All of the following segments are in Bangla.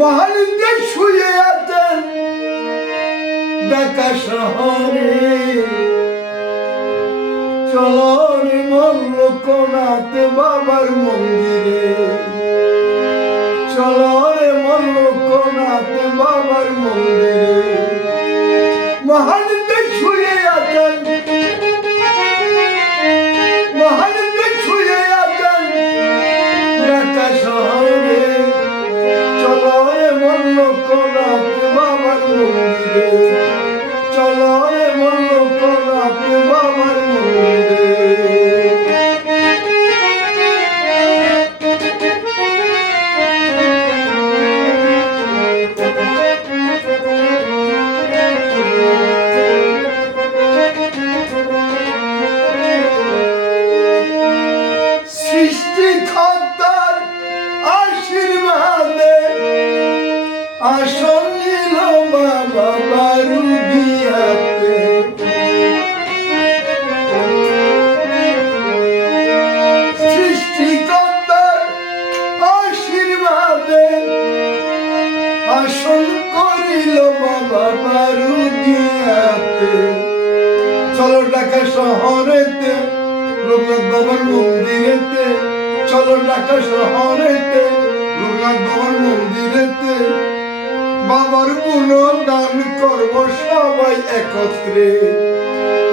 মহালিঙ্গে শুয়ে আছেন ঢাকা শহরে। চলন মন লোকনাথ বাবার মন্দিরে, চলরে মন লোকনাথ বাবার মন্দিরে। মহালিঙ্গে শুয়ে আছেন, মহালিঙ্গে শুয়ে আছেন ঢাকা শহরে। চলরে মন লোকনাথ বাবার মন্দিরে, চলরে মন লোকনাথ বাবার মন্দিরে। সৃষ্টিকর্তার আশীর্বাদে আসন নিল বাবা বারুদিয়াতে। সৃষ্টিকর্তার আশীর্বাদে আসন করিল বাবা বারুদিয়াতে। চলো ঢাকা শহরেতে লোকনাথ বাবার মন্দিরেতে, চলো ঢাকা শহরেতে লোকনাথ বাবার মন্দিরেতে। বাবার গুণগান করব সবাই একত্রে,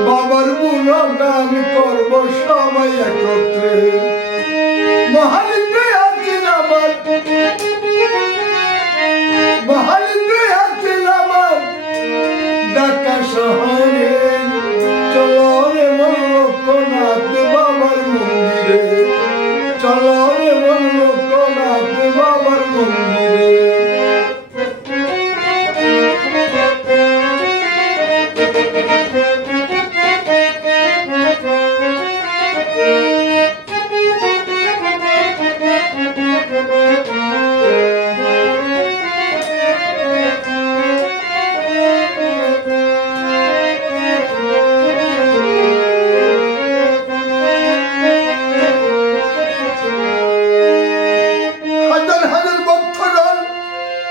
বাবার গুণগান করব সবাই একত্রে। মহালিঙ্গে আছেন আমার, মহালিঙ্গে আছেন আমার ঢাকা শহরে। চলরে মন লোকনাথ বাবার মন্দিরে, চলরে মন লোকনাথ বাবার মন্দিরে।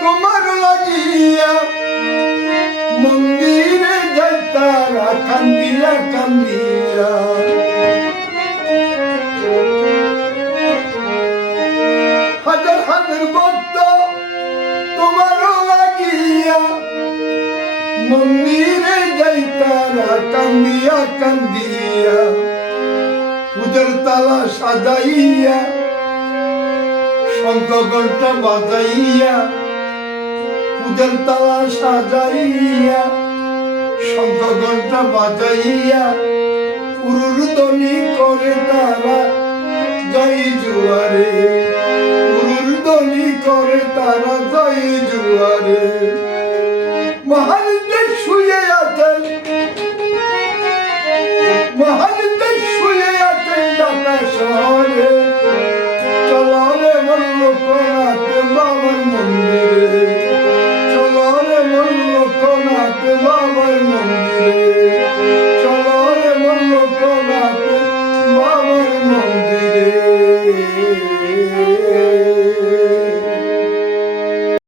তোমার লাগিয়া মন্দিরে যাই তারা কান্দিয়া কান্দিয়া। হাজার হাজার ভক্ত তোমার লাগিয়া মন্দিরে যাই তারা কান্দিয়া কান্দিয়া। পূজার তালা সাজাইয়া শঙ্খ ঘণ্টা বাজাইয়া, পূজার তালা সাজাইয়া শঙ্খ ঘণ্টা বাজাইয়া। উরুধ্বনি করে তারা জয় জুয়ারে, উরুধ্বনি করে তারা জয় জুয়ারে। মহালিঙ্গে শুয়ে আছেন, মহা